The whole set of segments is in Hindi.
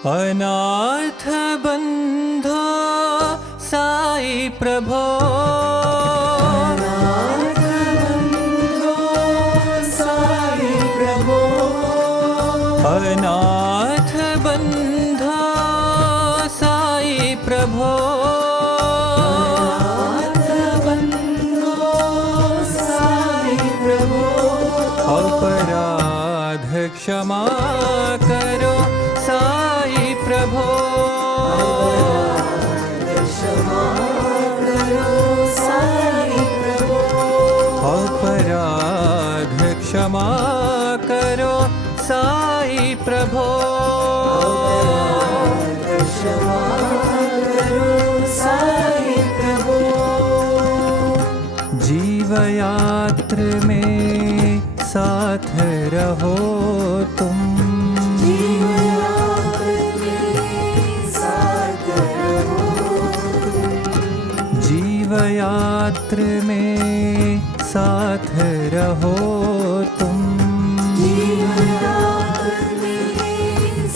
अनाथ बंधो साई प्रभो, अनाथ बंधो साई प्रभो, अनाथ बंधो साई प्रभो, अनाथ बंधो साई प्रभो, अपराध क्षमा करो साई प्रभो, क्षमा करो साई प्रभो, अपराध क्षमा करो साई प्रभो, क्षमा करो साई प्रभो, जीवयात्र में साथ रहो तुम, जीवयात्र में साथ रहो तुम,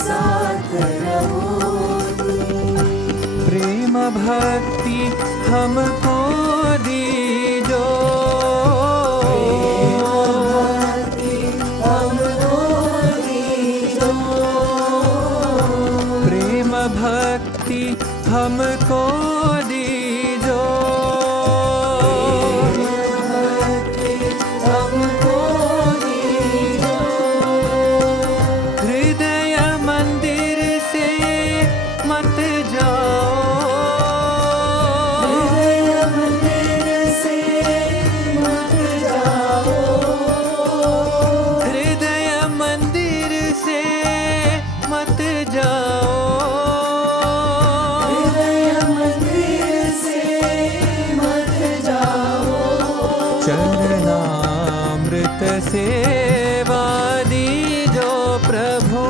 साथ रहो तुम, प्रेम भक्ति हमको दीजो, प्रेम भक्ति हमको दीजो, हृदय मंदिर से मत जाओ, हृदय मंदिर से मत जाओ, हृदय मंदिर से मत जाओ, हृदय मंदिर से मत जाओ, चरणामृत सेवा दीजो प्रभु,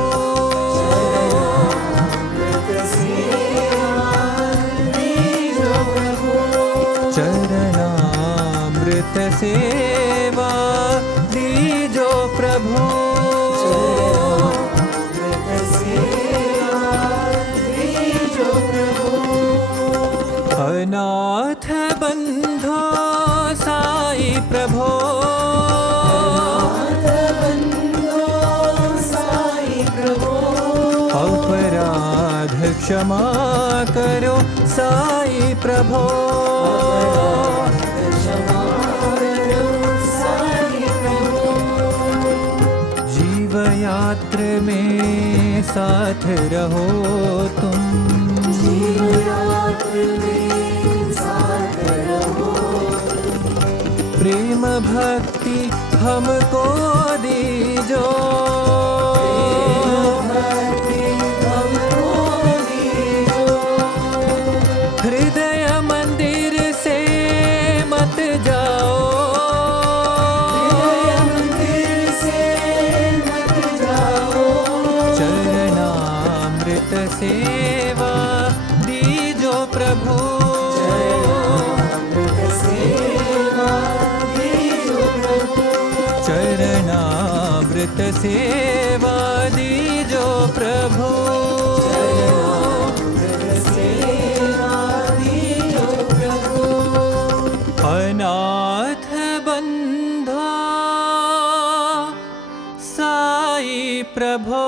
चरणामृत सेवा दीजो प्रभु, अनाथ बंधो साई प्रभो, अपराध क्षमा करो साई प्रभो, जीवयात्र में साथ रहो तुम, प्रेम भक्ति हमको दीजो, हृदय मंदिर से मत जाओ, चरणामृत सेवा दीजो प्रभु, चरणामृत सेवा दीजो प्रभु, अनाथ बंधो साई प्रभो।